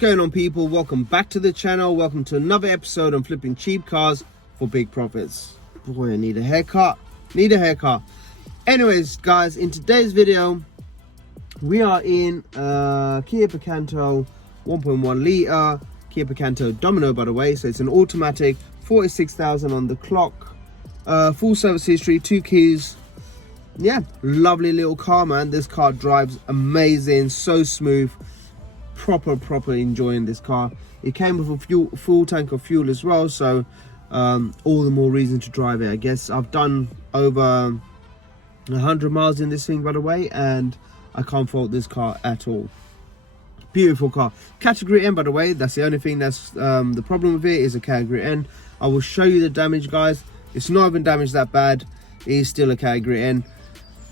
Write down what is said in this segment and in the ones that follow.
going on, people? Welcome back to the channel. Welcome to another episode on flipping cheap cars for big profits. Boy, I need a haircut. Anyways, guys, in today's video we are in Kia Picanto 1.1 litre Kia Picanto Domino, by the way. So it's an automatic, 46,000 on the clock, full service history, 2 keys. Yeah, lovely little car, man. This car drives amazing, so smooth. Proper enjoying this car. It came with a full tank of fuel as well, so all the more reason to drive it, I guess. I've done over 100 miles in this thing, by the way, and I can't fault this car at all. Beautiful car. Category N, by the way. That's the only thing that's the problem with it, is a category N. I will show you the damage, guys. It's not even damaged that bad. It is still a category N.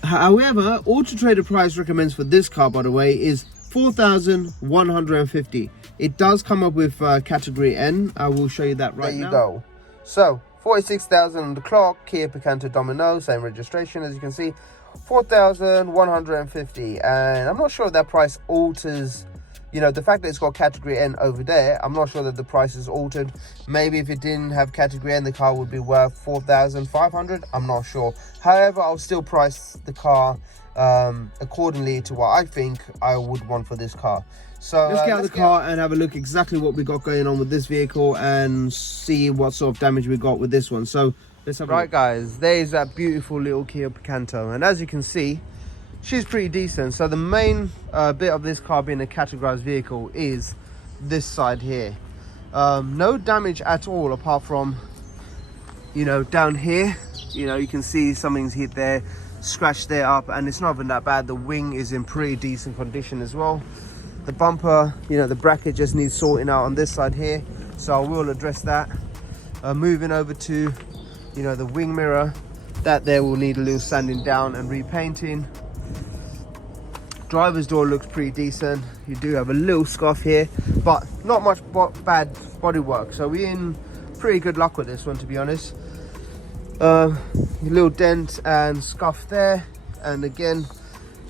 However, Auto Trader price recommends for this car, by the way, is 4,150. It does come up with category N. I will show you that right now. There you go. So 46,000 on the clock, Kia Picanto Domino, same registration as you can see, 4,150. And I'm not sure if that price alters, you know, the fact that it's got category N over there. I'm not sure that the price is altered. Maybe if it didn't have category N, the car would be worth 4,500. I'm not sure. However, I'll still price the car accordingly to what I think I would want for this car. So let's get out of the car and have a look exactly what we got going on with this vehicle and see what sort of damage we got with this one. So let's have a look. Guys, there's that beautiful little Kia Picanto, and as you can see, she's pretty decent. So the main bit of this car being a categorized vehicle is this side here. No damage at all, apart from, you know, down here, you know, you can see something's hit there, scratched there up, and it's not even that bad. The wing is in pretty decent condition as well. The bumper, you know, the bracket just needs sorting out on this side here, so I will address that. Moving over to, you know, the wing mirror, that there will need a little sanding down and repainting. Driver's door looks pretty decent. You do have a little scuff here, but not much bad bodywork, so we're in pretty good luck with this one, to be honest. A little dent and scuff there, and again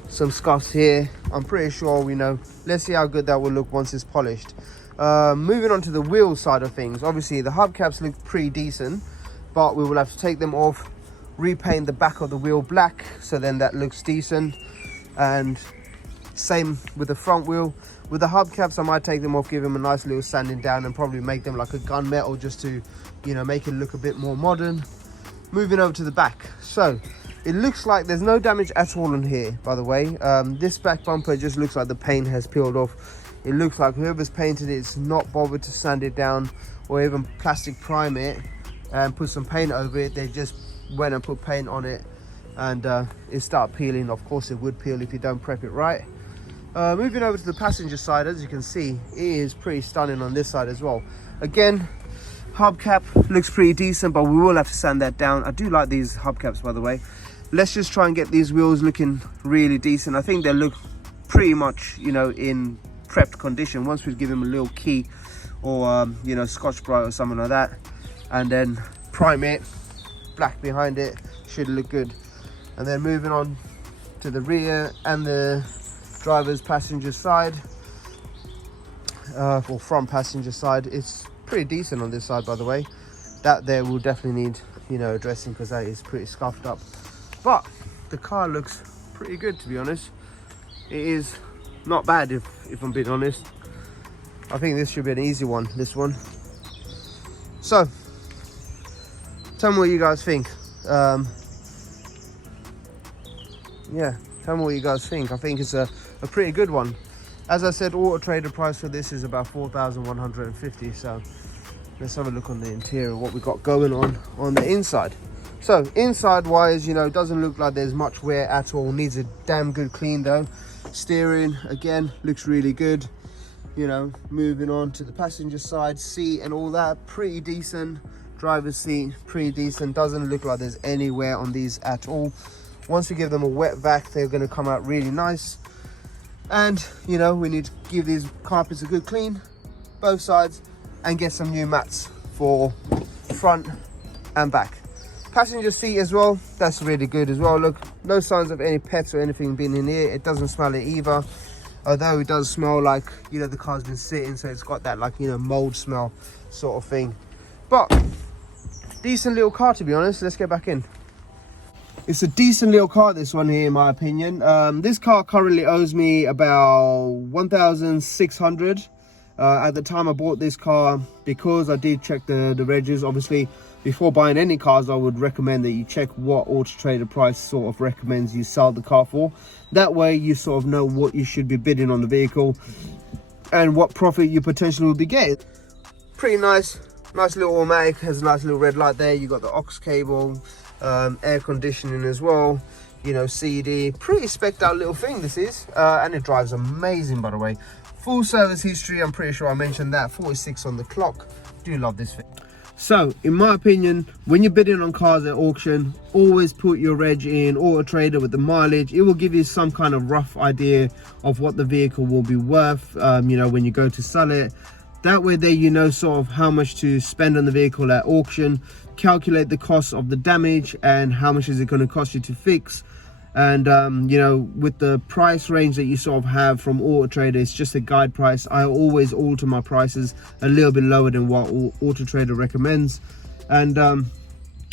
some scuffs here. I'm pretty sure we know. Let's see how good that will look once it's polished. Moving on to the wheel side of things, obviously the hubcaps look pretty decent, but we will have to take them off, repaint the back of the wheel black, so then that looks decent. And same with the front wheel. With the hubcaps, I might take them off, give them a nice little sanding down, and probably make them like a gunmetal, just to, you know, make it look a bit more modern. Moving over to the back, so it looks like there's no damage at all on here, by the way. This back bumper just looks like the paint has peeled off. It looks like whoever's painted it's not bothered to sand it down or even plastic prime it and put some paint over it. They just went and put paint on it, and it started peeling. Of course it would peel if you don't prep it right. Moving over to the passenger side, as you can see, it is pretty stunning on this side as well. Again, hubcap looks pretty decent, but we will have to sand that down. I do like these hubcaps, by the way. Let's just try and get these wheels looking really decent. I think they look pretty much, you know, in prepped condition. Once we give them a little key or you know, Scotch Brite or something like that, and then prime it, black behind it, should look good. And then moving on to the rear and the driver's passenger side, or front passenger side, it's pretty decent on this side, by the way. That there will definitely need, you know, addressing, because that is pretty scuffed up. But the car looks pretty good, to be honest. It is not bad, if I'm being honest. I think this should be an easy one, this one. So tell me what you guys think. Yeah, tell me what you guys think. I think it's a pretty good one. As I said, Auto Trader price for this is about 4,150. So let's have a look on the interior, what we got going on the inside. So inside wise, you know, it doesn't look like there's much wear at all. Needs a damn good clean though. Steering, again, looks really good. You know, moving on to the passenger side, seat and all that, pretty decent. Driver's seat, pretty decent. Doesn't look like there's any wear on these at all. Once we give them a wet vac, they're going to come out really nice. And, you know, we need to give these carpets a good clean, both sides, and get some new mats for front and back. Passenger seat as well, that's really good as well. Look, no signs of any pets or anything being in here. It doesn't smell it either. although it does smell like, you know, the car's been sitting, so it's got that, like, you know, mold smell sort of thing. But decent little car, to be honest. Let's get back in. It's a decent little car, this one here, in my opinion. This car currently owes me about 1,600. At the time I bought this car, because I did check the regs. Obviously, before buying any cars, I would recommend that you check what Auto Trader price sort of recommends you sell the car for. That way you sort of know what you should be bidding on the vehicle and what profit you potentially will be getting. Pretty nice little automatic. Has a nice little red light there. You got the aux cable, air conditioning as well, you know, CD. Pretty spec'd out little thing this is, and it drives amazing, by the way. Full service history, I'm pretty sure I mentioned that. 46 on the clock. Do love this thing. So in my opinion, when you're bidding on cars at auction, always put your reg in Auto Trader with the mileage. It will give you some kind of rough idea of what the vehicle will be worth, you know, when you go to sell it. That way there you know sort of how much to spend on the vehicle at auction, calculate the cost of the damage and how much is it going to cost you to fix. And you know, with the price range that you sort of have from Auto Trader, it's just a guide price. I always alter my prices a little bit lower than what Auto Trader recommends, and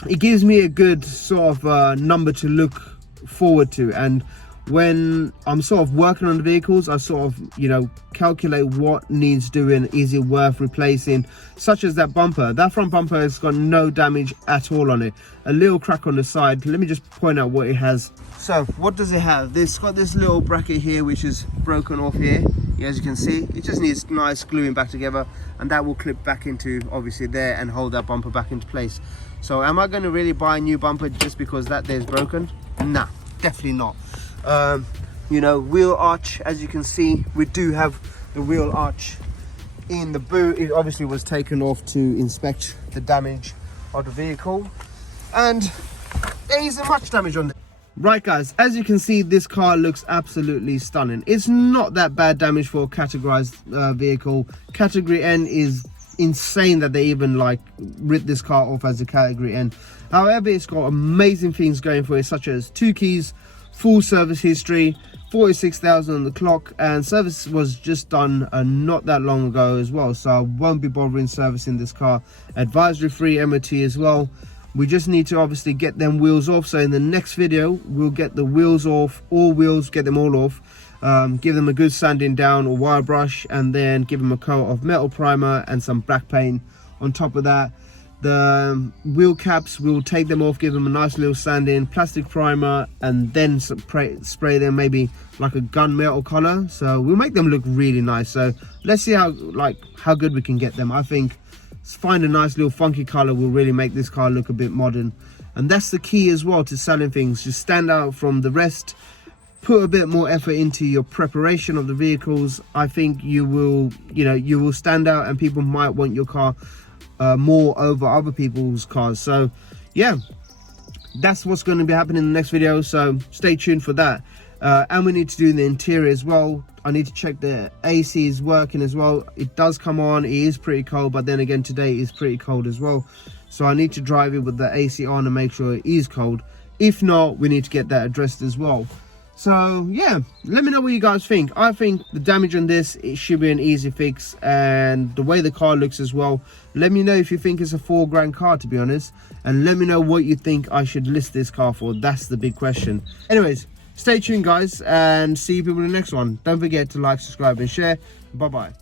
it gives me a good sort of number to look forward to. And when I'm sort of working on the vehicles, I sort of, you know, calculate what needs doing, is it worth replacing, such as that bumper. That front bumper has got no damage at all on it, a little crack on the side. Let me just point out what it has. So what does it have? It's got this little bracket here which is broken off here. Yeah, as you can see, it just needs nice gluing back together, and that will clip back into obviously there and hold that bumper back into place. So am I going to really buy a new bumper just because that there's broken? Nah, definitely not. You know, wheel arch, as you can see, we do have the wheel arch in the boot. It obviously was taken off to inspect the damage of the vehicle, and there isn't much damage on it. Right guys, as you can see, this car looks absolutely stunning. It's not that bad damage for a categorized vehicle. Category N is insane that they even like ripped this car off as a category N. However, it's got amazing things going for it, such as 2 keys, full service history, 46,000 on the clock, and service was just done not that long ago as well, so I won't be bothering servicing this car. Advisory free MOT as well. We just need to obviously get them wheels off, so in the next video we'll get the wheels off, all wheels, get them all off, give them a good sanding down or wire brush, and then give them a coat of metal primer and some black paint on top of that. The wheel caps, we'll take them off, give them a nice little sanding, plastic primer, and then spray them maybe like a gunmetal color, so we'll make them look really nice. So let's see how good we can get them. I think find a nice little funky color will really make this car look a bit modern, and that's the key as well to selling things. Just stand out from the rest, put a bit more effort into your preparation of the vehicles. I think you will, you know, you will stand out, and people might want your car more over other people's cars. So yeah, that's what's going to be happening in the next video, so stay tuned for that. And we need to do the interior as well. I need to check the AC is working as well. It does come on, it is pretty cold, but then again today is pretty cold as well, so I need to drive it with the AC on and make sure it is cold. If not, we need to get that addressed as well. So yeah, let me know what you guys think. I think the damage on this, it should be an easy fix, and the way the car looks as well. Let me know if you think it's a $4 car, to be honest, and let me know what you think I should list this car for. That's the big question. Anyways, stay tuned guys, and see you people in the next one. Don't forget to like, subscribe and share. Bye bye.